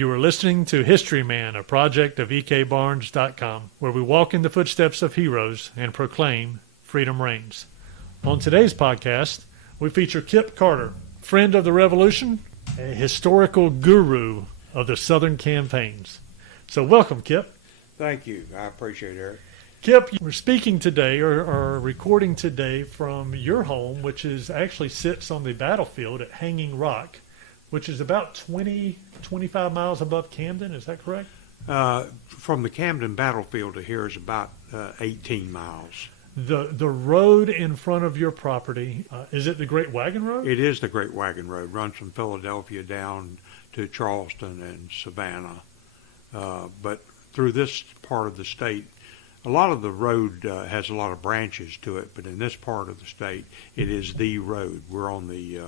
You are listening to Historyman, a project of ekbarnes.com, where we walk in the footsteps of heroes and proclaim freedom reigns. On today's podcast, we feature Kip Carter, friend of the Revolution, a historical guru of the Southern campaigns. So welcome, Kip. Thank you. I appreciate it, Eric. Kip, we're speaking today or recording today from your home, which actually sits on the battlefield at Hanging Rock, which is about 25 miles above Camden. Is that correct? From the Camden battlefield to here is about 18 miles. The road in front of your property, is it the Great Wagon Road? It is the Great Wagon Road. Runs from Philadelphia down to Charleston and Savannah. But through this part of the state, a lot of the road has a lot of branches to it, but in this part of the state, it is the road. We're on the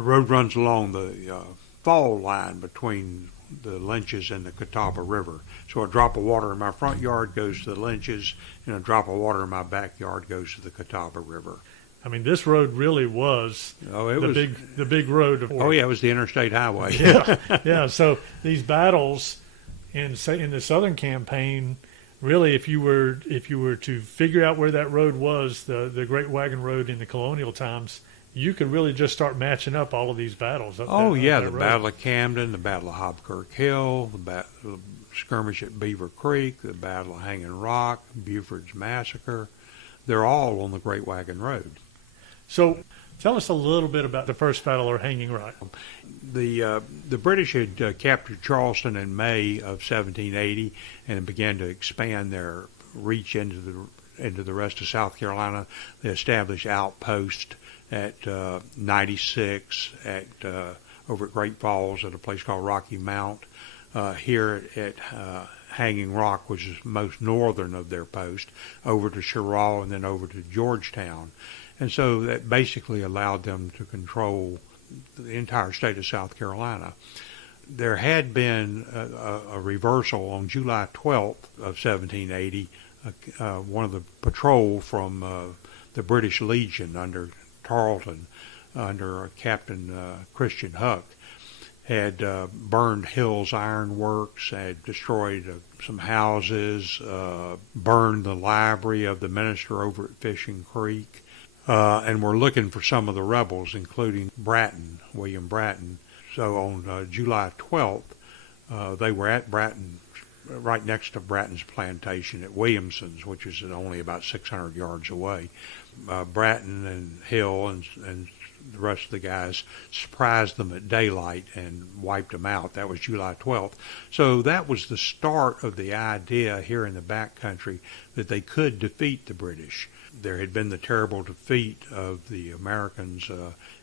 road runs along the fall line between the Lynches and the Catawba River. So a drop of water in my front yard goes to the Lynches, and a drop of water in my backyard goes to the Catawba River. I mean, this road really was the big road. It was the interstate highway. Yeah. So these battles in the Southern campaign, really, if you were to figure out where that road was, the Great Wagon Road in the colonial times, you could really just start matching up all of these battles. The Battle of Camden, the Battle of Hobkirk Hill, the skirmish at Beaver Creek, the Battle of Hanging Rock, Buford's Massacre. They're all on the Great Wagon Road. So tell us a little bit about the first battle or Hanging Rock. The British had captured Charleston in May of 1780 and began to expand their reach into the rest of South Carolina. They established outposts at 96 over at Great Falls at a place called Rocky Mount. Here at Hanging Rock, which is most northern of their post, over to Cheraw and then over to Georgetown. And so that basically allowed them to control the entire state of South Carolina. There had been a reversal on July 12th of 1780. One of the patrol from the British Legion under Tarleton, under Captain Christian Huck, had burned Hill's Iron Works, had destroyed some houses, burned the library of the minister over at Fishing Creek, and were looking for some of the rebels, including William Bratton. So on July 12th, they were at Bratton, right next to Bratton's plantation at Williamson's, which is only about 600 yards away. Bratton and Hill and the rest of the guys surprised them at daylight and wiped them out. That was July 12th. So that was the start of the idea here in the backcountry that they could defeat the British. There had been the terrible defeat of the Americans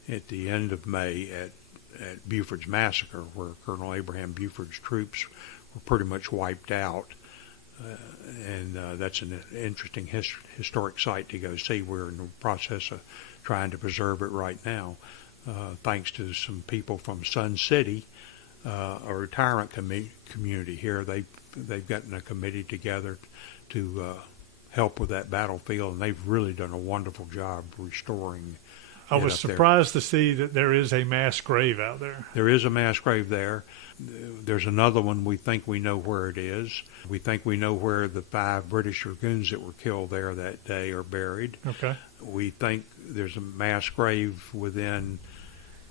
at the end of May at Buford's Massacre, where Colonel Abraham Buford's troops were pretty much wiped out. And that's an interesting historic site to go see. We're in the process of trying to preserve it right now, thanks to some people from Sun City, a retirement community here. They've gotten a committee together to help with that battlefield, and they've really done a wonderful job restoring. I was surprised to see that there is a mass grave out there. There is a mass grave there. There's another one. We think we know where it is. We think we know where the 5 British dragoons that were killed there that day are buried. Okay. We think there's a mass grave within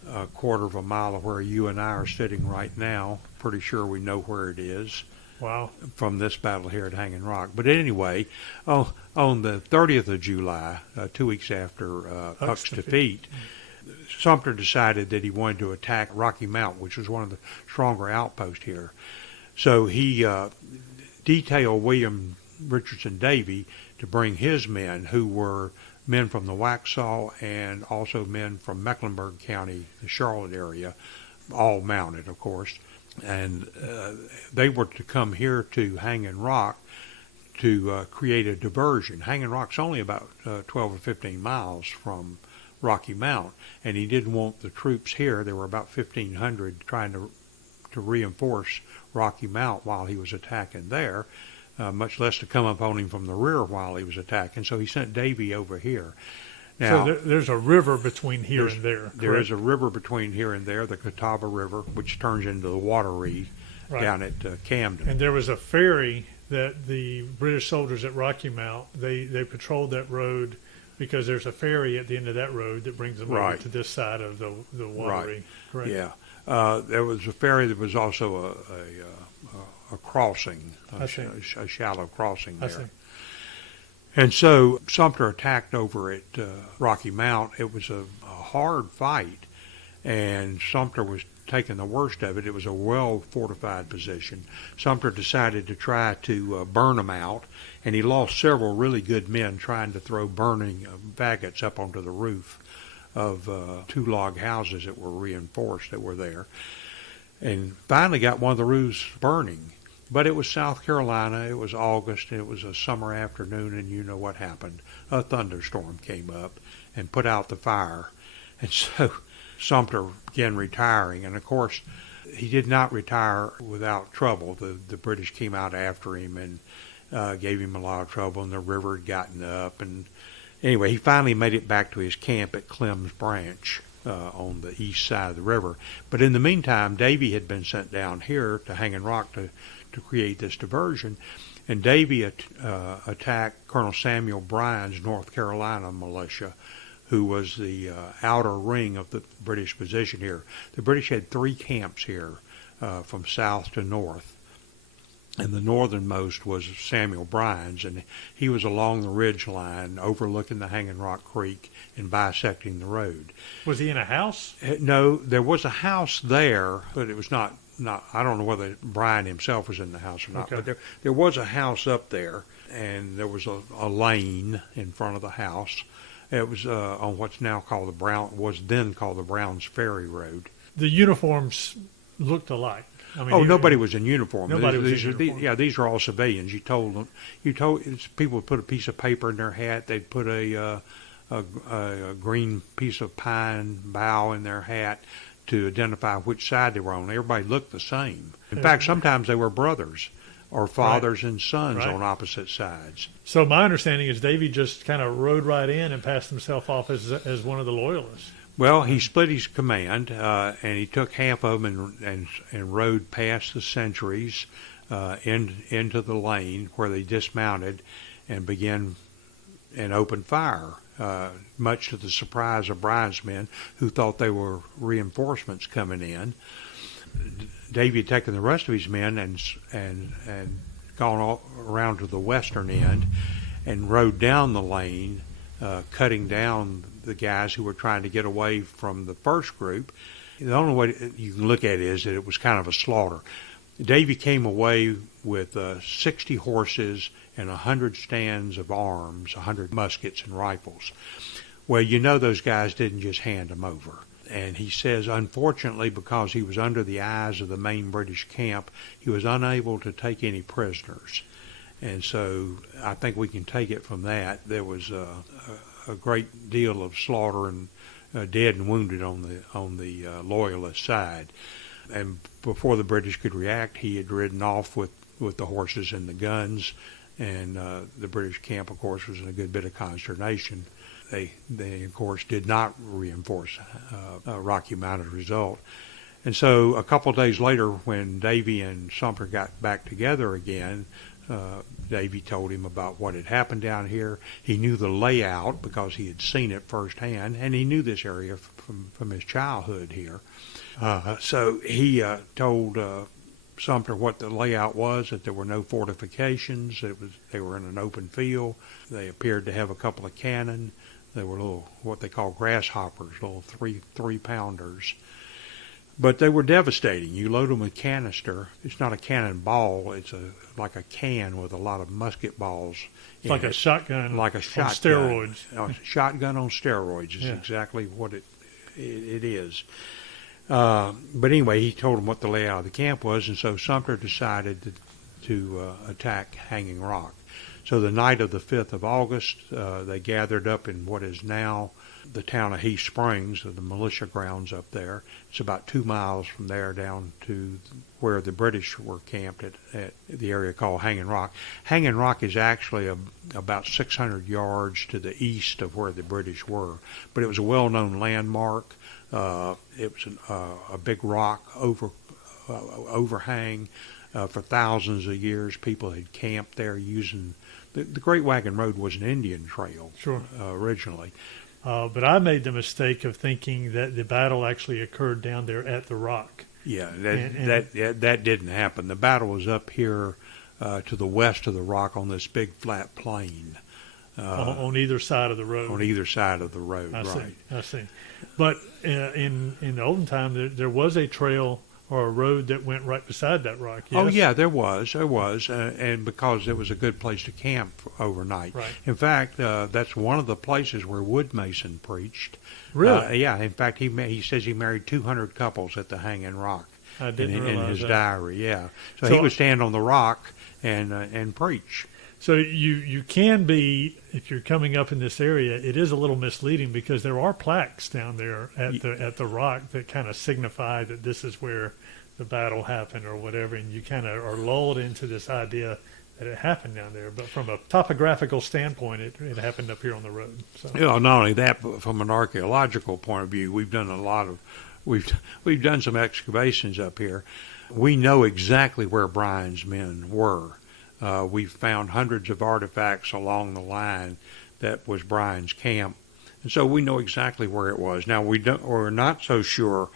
a quarter of a mile of where you and I are sitting right now. Pretty sure we know where it is. Wow. From this battle here at Hanging Rock. But anyway, on the 30th of July, 2 weeks after Huck's defeat, Sumter decided that he wanted to attack Rocky Mount, which was one of the stronger outposts here. So he detailed William Richardson Davie to bring his men, who were men from the Waxhaw and also men from Mecklenburg County, the Charlotte area, all mounted, of course. And they were to come here to Hanging Rock to create a diversion. Hanging Rock's only about 12 or 15 miles from Rocky Mount, and he didn't want the troops here. There were about 1,500 trying to reinforce Rocky Mount while he was attacking there, much less to come up on him from the rear while he was attacking. So he sent Davie over here. Now, so there's a river between here and there. There is a river between here and there, the Catawba River, which turns into the Wateree Right. down at Camden. And there was a ferry that the British soldiers at Rocky Mount, they patrolled that road because there's a ferry at the end of that road that brings them over Right. to this side of the watery. Correct. Yeah. There was a ferry that was also a crossing, I see. a shallow crossing I there. see. And so Sumter attacked over at Rocky Mount. It was a hard fight, and Sumter was taking the worst of it. It was a well-fortified position. Sumter decided to try to burn them out, and he lost several really good men trying to throw burning faggots up onto the roof of two log houses that were reinforced that were there, and finally got one of the roofs burning. But it was South Carolina, it was August, and it was a summer afternoon, and you know what happened. A thunderstorm came up and put out the fire. And so Sumter began retiring, and of course he did not retire without trouble. The British came out after him and gave him a lot of trouble, and the river had gotten up. And anyway, he finally made it back to his camp at Clem's Branch on the east side of the river. But in the meantime, Davie had been sent down here to Hanging Rock to create this diversion, and Davie attacked Colonel Samuel Bryan's North Carolina militia, who was the outer ring of the British position here. The British had 3 camps here from south to north, and the northernmost was Samuel Bryan's, and he was along the ridge line overlooking the Hanging Rock Creek and bisecting the road. Was he in a house? No, there was a house there, but it was not I don't know whether Bryan himself was in the house or not, Okay. but there was a house up there, and there was a lane in front of the house. It was on what's now called was then called the Browns Ferry Road. The uniforms looked alike. I mean, Nobody was in uniform. Nobody was in uniform. These are all civilians. People would put a piece of paper in their hat. They'd put a green piece of pine bough in their hat to identify which side they were on. Everybody looked the same. In fact, sometimes they were brothers or fathers and sons on opposite sides. So my understanding is Davie just kind of rode right in and passed himself off as one of the loyalists. Well, he split his command, and he took half of them and rode past the sentries into the lane where they dismounted and began and opened fire, much to the surprise of Bryan's men, who thought they were reinforcements coming in. Davie had taken the rest of his men and gone around to the western end and rode down the lane, cutting down the guys who were trying to get away from the first group. The only way you can look at it is that it was kind of a slaughter. Davie came away with 60 horses and 100 stands of arms, 100 muskets and rifles. Well, you know those guys didn't just hand them over. And he says, unfortunately, because he was under the eyes of the main British camp, he was unable to take any prisoners. And so I think we can take it from that. There was a great deal of slaughter and dead and wounded on the loyalist side. And before the British could react, he had ridden off with the horses and the guns, and the British camp, of course, was in a good bit of consternation. They of course, did not reinforce Rocky Mount as a result. And so a couple of days later, when Davie and Sumter got back together again, Davie told him about what had happened down here. He knew the layout because he had seen it firsthand, and he knew this area from his childhood here. So he told Sumter what the layout was, that there were no fortifications, they were in an open field. They appeared to have a couple of cannon. They were little, what they call grasshoppers, little three-pounders. But they were devastating. You load them with canister. It's not a cannonball. It's like a can with a lot of musket balls. It's like a shotgun. Like a shotgun. On steroids. A shotgun on steroids is exactly what it is. But anyway, he told them what the layout of the camp was, and so Sumter decided to attack Hanging Rock. So the night of the 5th of August, they gathered up in what is now the town of Heath Springs, the militia grounds up there. It's about 2 miles from there down to where the British were camped at the area called Hanging Rock. Hanging Rock is actually about 600 yards to the east of where the British were, but it was a well-known landmark. It was a big rock overhang. For thousands of years, people had camped there using the Great Wagon Road was an Indian trail Sure. Originally. But I made the mistake of thinking that the battle actually occurred down there at the rock. Yeah, that didn't happen. The battle was up here to the west of the rock on this big flat plain. On either side of the road. On either side of the road, I see. But in the olden time, there was a trail or a road that went right beside that rock. Yes? Oh, yeah, there was, and because it was a good place to camp overnight. Right. In fact, that's one of the places where Wood Mason preached. Really? Yeah, in fact, he says he married 200 couples at the Hanging Rock. I didn't in realize his that. diary, yeah. So he would stand on the rock and preach. So you can be, if you're coming up in this area, it is a little misleading because there are plaques down there at the rock that kind of signify that this is where the battle happened or whatever, and you kind of are lulled into this idea that it happened down there. But from a topographical standpoint, it happened up here on the road. So. Not only that, but from an archaeological point of view, we've done we've done some excavations up here. We know exactly where Bryan's men were. We've found hundreds of artifacts along the line that was Bryan's camp, and so we know exactly where it was. Now we're not so sure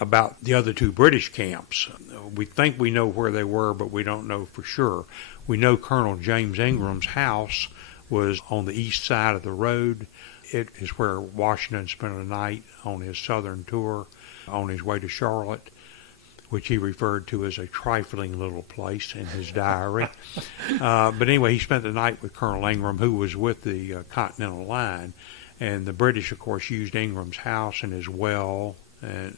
about the other two British camps. We think we know where they were, but we don't know for sure. We know Colonel James Ingram's house was on the east side of the road. It is where Washington spent a night on his southern tour on his way to Charlotte, which he referred to as a trifling little place in his diary. But anyway, he spent the night with Colonel Ingram, who was with the Continental Line. And the British, of course, used Ingram's house and his well and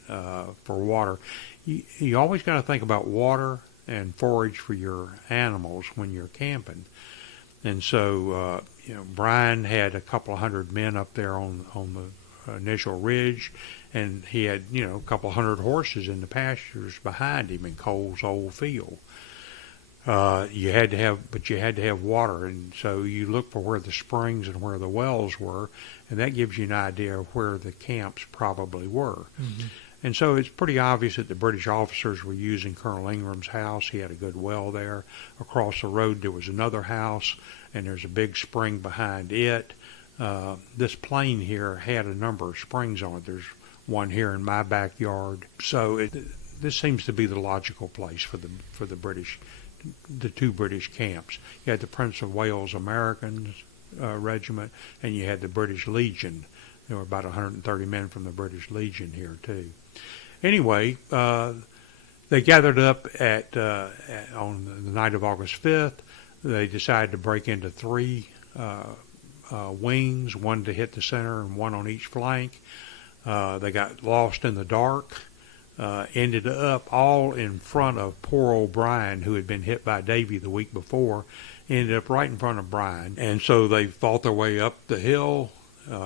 for water. You always got to think about water and forage for your animals when you're camping. And so, Bryan had a couple of hundred men up there on the initial ridge, and he had, a couple hundred horses in the pastures behind him in Cole's old field. You had to have water, and so you look for where the springs and where the wells were, and that gives you an idea of where the camps probably were. Mm-hmm. And so it's pretty obvious that the British officers were using Colonel Ingram's house. He had a good well there. Across the road there was another house, and there's a big spring behind it. This plain here had a number of springs on it. There's one here in my backyard. So this seems to be the logical place for the British, the two British camps. You had the Prince of Wales Americans regiment, and you had the British Legion. There were about 130 men from the British Legion here too. Anyway, they gathered up on the night of August 5th. They decided to break into three wings, one to hit the center and one on each flank. They got lost in the dark, ended up all in front of poor old Bryan, who had been hit by Davie the week before, ended up right in front of Bryan. And so they fought their way up the hill,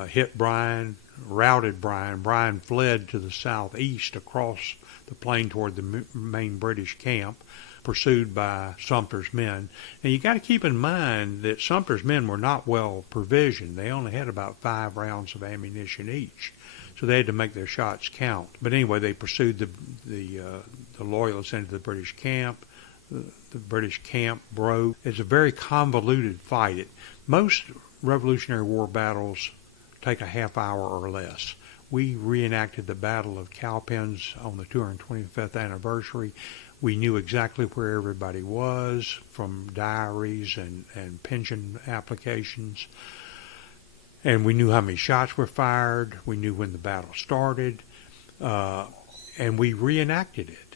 hit Bryan, routed Bryan. Bryan fled to the southeast across the plain toward the main British camp, pursued by Sumter's men. And you got to keep in mind that Sumter's men were not well provisioned. They only had about 5 rounds of ammunition each, so they had to make their shots count. But anyway, they pursued the Loyalists into the British camp. The British camp broke. It's a very convoluted fight. Most Revolutionary War battles take a half hour or less. We reenacted the Battle of Cowpens on the 225th anniversary. We knew exactly where everybody was from diaries and pension applications. And we knew how many shots were fired. We knew when the battle started. And we reenacted it.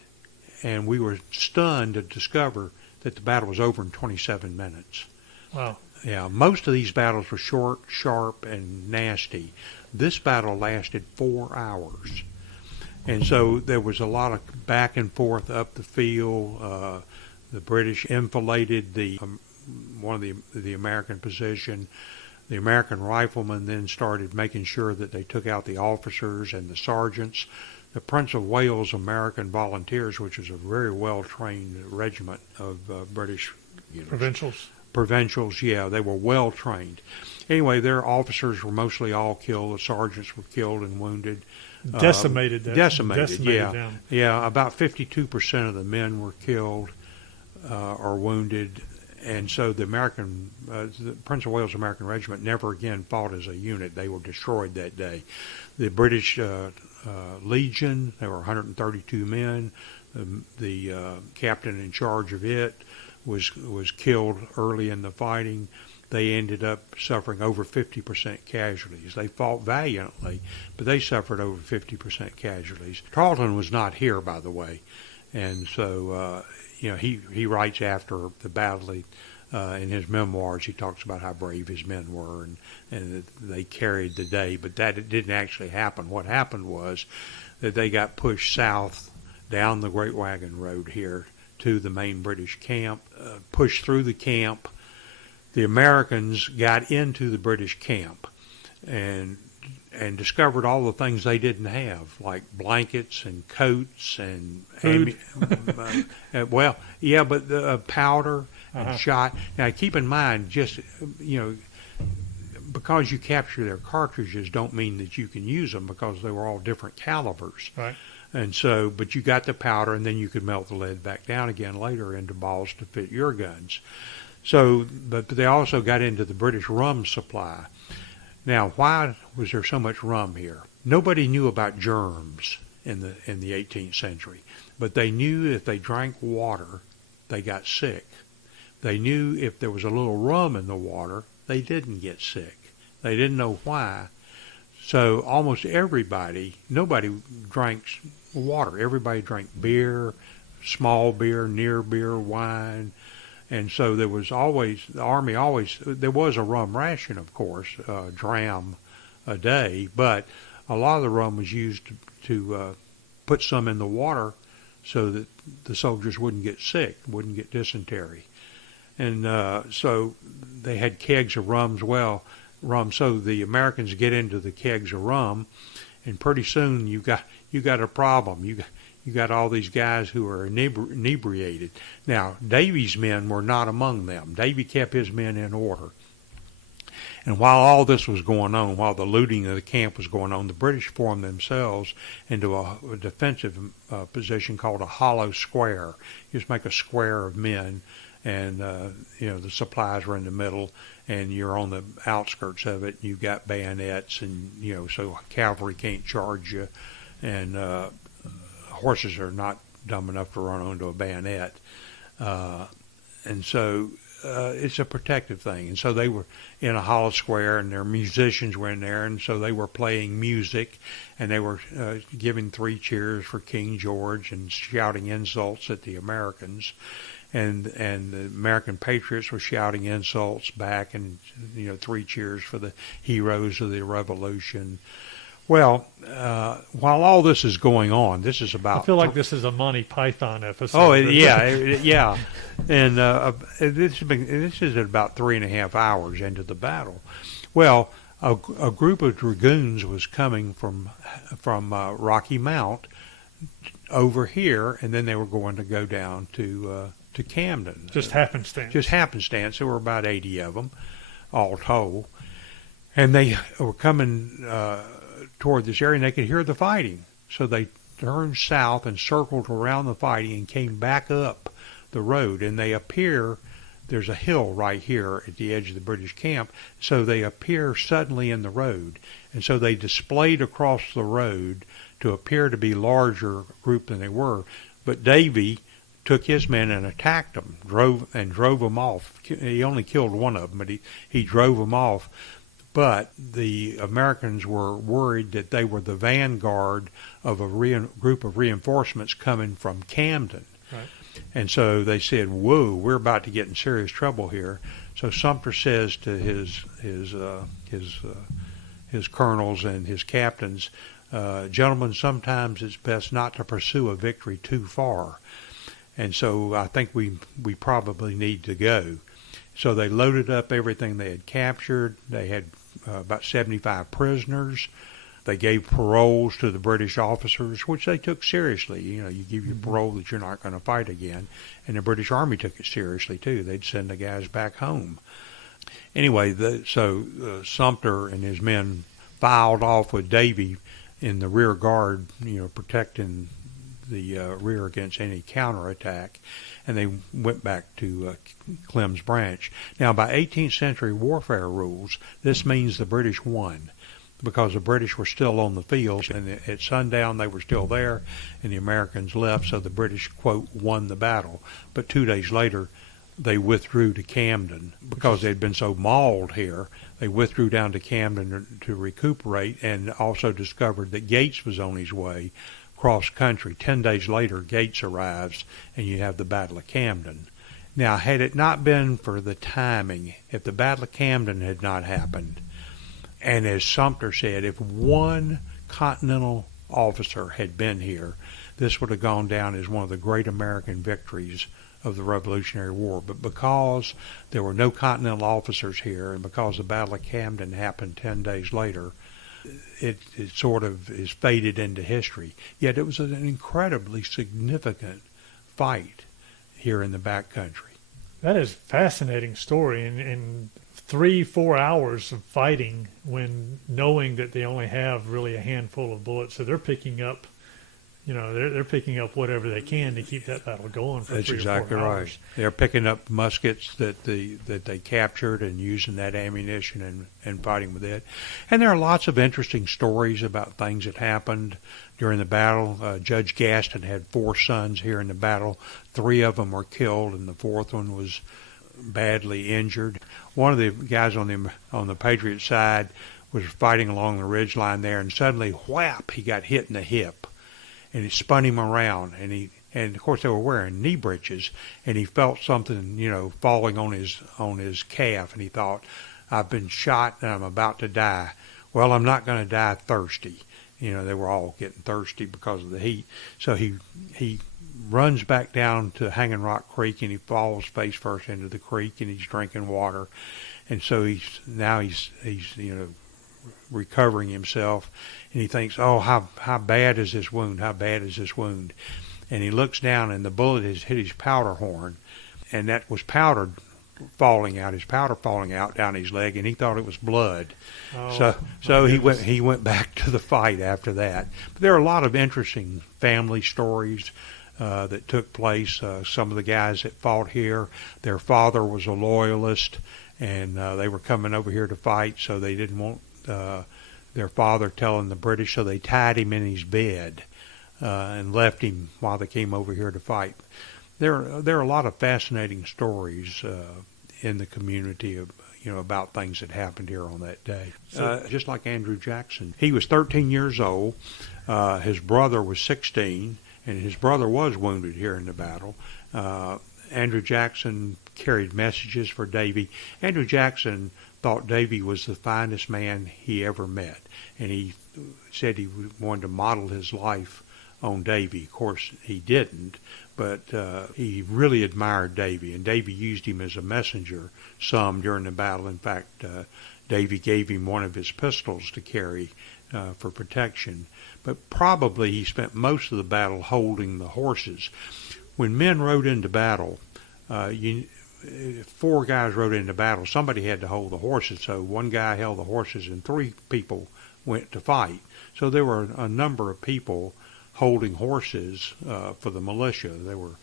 And we were stunned to discover that the battle was over in 27 minutes. Wow. Yeah, most of these battles were short, sharp, and nasty. This battle lasted 4 hours. And so there was a lot of back and forth up the field. The British enfiladed one of the American position. The American riflemen then started making sure that they took out the officers and the sergeants. The Prince of Wales American Volunteers, which was a very well-trained regiment of British provincials. provincials, yeah, they were well trained. Anyway, their officers were mostly all killed. The sergeants were killed and wounded. Decimated. Yeah. Them. Yeah, about 52% of the men were killed or wounded. And so the Prince of Wales American Regiment never again fought as a unit. They were destroyed that day. The British Legion, there were 132 men. The captain in charge of it was killed early in the fighting. They ended up suffering over 50% casualties. They fought valiantly, but they suffered over 50% casualties. Tarleton was not here, by the way, and so he writes after the battle. In his memoirs, he talks about how brave his men were and they carried the day, but that didn't actually happen. What happened was that they got pushed south down the Great Wagon Road here to the main British camp, pushed through the camp. The Americans got into the British camp and discovered all the things they didn't have, like blankets and coats and food. Powder and shot. Now, keep in mind, just because you capture their cartridges, don't mean that you can use them because they were all different calibers. Right. And so, but you got the powder, and then you could melt the lead back down again later into balls to fit your guns. So, but they also got into the British rum supply. Now, why was there so much rum here? Nobody knew about germs in the 18th century, but they knew if they drank water, they got sick. They knew if there was a little rum in the water, they didn't get sick. They didn't know why. So almost nobody drank water. Everybody drank beer, small beer, near beer, wine. And so there was there was a rum ration, of course, a dram a day, but a lot of the rum was used to put some in the water so that the soldiers wouldn't get sick, wouldn't get dysentery. And so they had kegs of rum. So the Americans get into the kegs of rum, and pretty soon you got a problem. You got all these guys who are inebriated. Now, Davie's men were not among them. Davie kept his men in order. And while all this was going on, while the looting of the camp was going on, the British formed themselves into a defensive position called a hollow square. You just make a square of men, and the supplies were in the middle, and you're on the outskirts of it. You've got bayonets, and so cavalry can't charge you, and horses are not dumb enough to run onto a bayonet, and so it's a protective thing. And so they were in a hollow square, and their musicians were in there, and so they were playing music, and they were giving 3 cheers for King George and shouting insults at the Americans, and the American patriots were shouting insults back, and 3 cheers for the heroes of the Revolution. Well, while all this is going on, this is about... I feel like this is a Monty Python episode. Oh, yeah. And this is at about 3.5 hours into the battle. Well, a group of dragoons was coming from Rocky Mount over here, and then they were going to go down to Camden. Just happenstance. Just happenstance. There were about 80 of them, all told. And they were coming... toward this area, and they could hear the fighting. So they turned south and circled around the fighting and came back up the road. And there's a hill right here at the edge of the British camp, so they appear suddenly in the road. And so they displayed across the road to appear to be larger group than they were. But Davie took his men and attacked them, drove them off. He only killed one of them, but he drove them off. But the Americans were worried that they were the vanguard of a group of reinforcements coming from Camden. Right. And so they said, whoa, we're about to get in serious trouble here. So Sumter says to his colonels and his captains, gentlemen, sometimes it's best not to pursue a victory too far. And so I think we probably need to go. So they loaded up everything they had captured. They had about 75 prisoners. They gave paroles to the British officers, which they took seriously. You know, you give your parole that you're not going to fight again. And the British Army took it seriously, too. They'd send the guys back home. Anyway, so Sumter and his men filed off with Davie in the rear guard, you know, protecting the rear against any counterattack, and they went back to Clem's Branch. Now, by 18th century warfare rules, this means the British won, because the British were still on the field, and at sundown they were still there, and the Americans left, so the British, quote, won the battle. But 2 days later, they withdrew to Camden because they'd been so mauled here. They withdrew down to Camden to recuperate, and also discovered that Gates was on his way cross country. 10 days later, Gates arrives, and you have the Battle of Camden. Now, had it not been for the timing, if the Battle of Camden had not happened, and as Sumter said, if one Continental officer had been here, this would have gone down as one of the great American victories of the Revolutionary War. But because there were no Continental officers here, and because the Battle of Camden happened 10 days later, it sort of is faded into history. Yet it was an incredibly significant fight here in the backcountry. That is a fascinating story. And 3-4 hours of fighting, when knowing that they only have really a handful of bullets, so they're picking up, you know, they're picking up whatever they can to keep that battle going for That's 3 exactly or 4 right. hours. They're picking up muskets that they captured and using that ammunition and fighting with it. And there are lots of interesting stories about things that happened during the battle. Judge Gaston had 4 sons here in the battle. 3 of them were killed, and the 4th one was badly injured. One of the guys on the Patriot side was fighting along the ridge line there, and suddenly, whap, he got hit in the hip, and it spun him around, and of course they were wearing knee breeches, and he felt something, you know, falling on his calf, and he thought, I've been shot and I'm about to die. Well, I'm not going to die thirsty. You know, they were all getting thirsty because of the heat. So he runs back down to Hanging Rock Creek, and he falls face first into the creek, and he's drinking water. And so he's you know, recovering himself, and he thinks, oh, how bad is this wound? How bad is this wound? And he looks down, and the bullet has hit his powder horn, and that was powder falling out down his leg, and he thought it was blood. Oh, So he went back to the fight after that. But there are a lot of interesting family stories that took place. Some of the guys that fought here, their father was a loyalist, and they were coming over here to fight, so they didn't want their father telling the British, so they tied him in his bed and left him while they came over here to fight. There are a lot of fascinating stories in the community of, you know, about things that happened here on that day. Just like Andrew Jackson, he was 13 years old. His brother was 16, and his brother was wounded here in the battle. Andrew Jackson carried messages for Davie. Andrew Jackson thought Davie was the finest man he ever met, and he said he wanted to model his life on Davie. Of course, he didn't, but he really admired Davie, and Davie used him as a messenger some during the battle. In fact, Davie gave him one of his pistols to carry for protection, but probably he spent most of the battle holding the horses. When men rode into battle, 4 guys rode into battle, somebody had to hold the horses, so one guy held the horses and 3 people went to fight. So there were a number of people holding horses for the militia. There were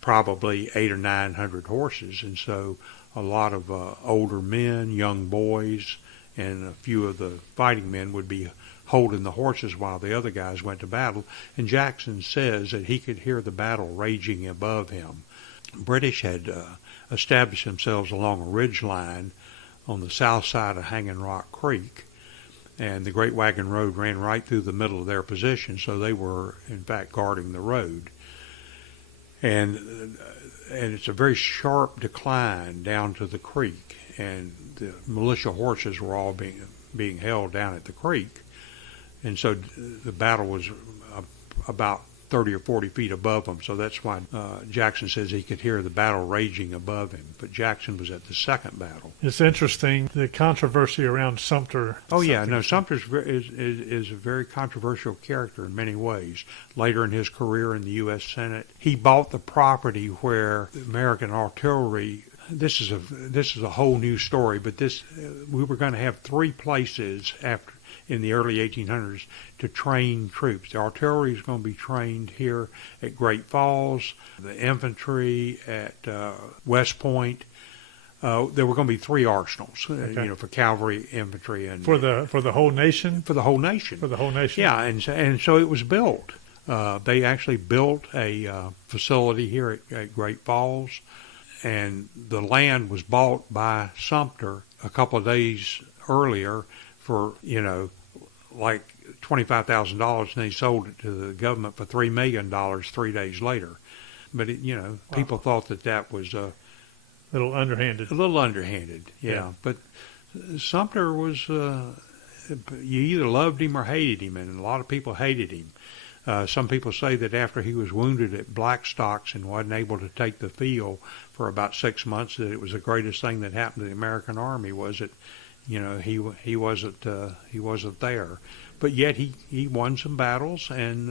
probably 800 or 900 horses, and so a lot of older men, young boys, and a few of the fighting men would be holding the horses while the other guys went to battle. And Jackson says that he could hear the battle raging above him. British had established themselves along a ridge line on the south side of Hanging Rock Creek, and the Great Wagon Road ran right through the middle of their position, so they were, in fact, guarding the road. And it's a very sharp decline down to the creek, and the militia horses were all being held down at the creek. And so the battle was about 30 or 40 feet above them. So that's why Jackson says he could hear the battle raging above him. But Jackson was at the second battle. It's interesting, the controversy around Sumter. Oh, yeah. No, Sumter is a very controversial character in many ways. Later in his career in the U.S. Senate, he bought the property where the American artillery. This is a whole new story, but we were going to have three places in the early 1800s to train troops. The artillery is going to be trained here at Great Falls, the infantry at West Point. There were going to be three arsenals, okay. For cavalry, infantry, and for the whole nation. For the whole nation. For the whole nation. Yeah, and so it was built. They actually built a facility here at Great Falls, and the land was bought by Sumter a couple of days earlier for like $25,000, and he sold it to the government for $3 million 3 days later. But people thought that was a little underhanded. A little underhanded, yeah. But Sumter was you either loved him or hated him, and a lot of people hated him. Some people say that after he was wounded at Blackstocks and wasn't able to take the field for about 6 months, that it was the greatest thing that happened to the American Army was that, he wasn't there. But yet he won some battles and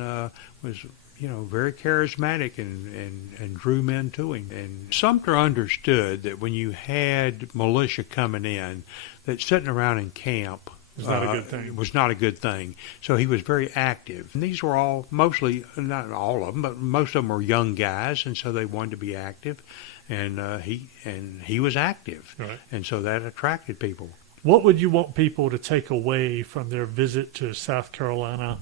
was very charismatic and drew men to him. And Sumter understood that when you had militia coming in, that sitting around in camp was not a good thing. Was not a good thing. So he was very active. And these were all mostly, not all of them, but most of them were young guys, and so they wanted to be active. And he was active, right. And so that attracted people. What would you want people to take away from their visit to South Carolina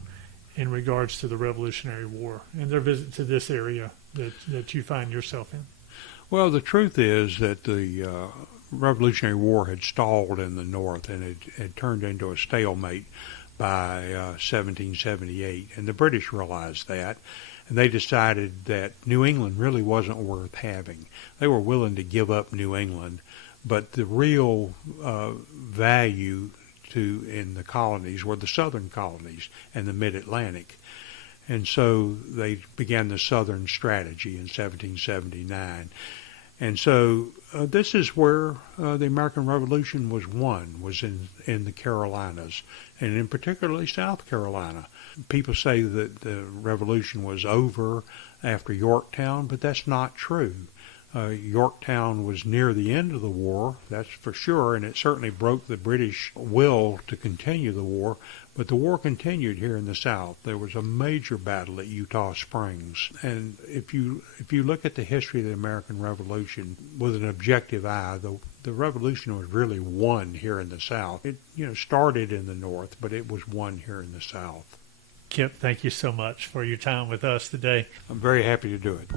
in regards to the Revolutionary War and their visit to this area that you find yourself in? Well, the truth is that the Revolutionary War had stalled in the North, and it had turned into a stalemate by 1778. And the British realized that, and they decided that New England really wasn't worth having. They were willing to give up New England, but the real value in the colonies were the southern colonies and the mid-Atlantic. And so they began the Southern Strategy in 1779. And so this is where the American Revolution was won, was in the Carolinas, and in particularly South Carolina. People say that the Revolution was over after Yorktown, but that's not true. Yorktown was near the end of the war, that's for sure, and it certainly broke the British will to continue the war. But the war continued here in the South. There was a major battle at Eutaw Springs. And if you look at the history of the American Revolution with an objective eye, the Revolution was really won here in the South. It started in the North, but it was won here in the South. Kip, thank you so much for your time with us today. I'm very happy to do it.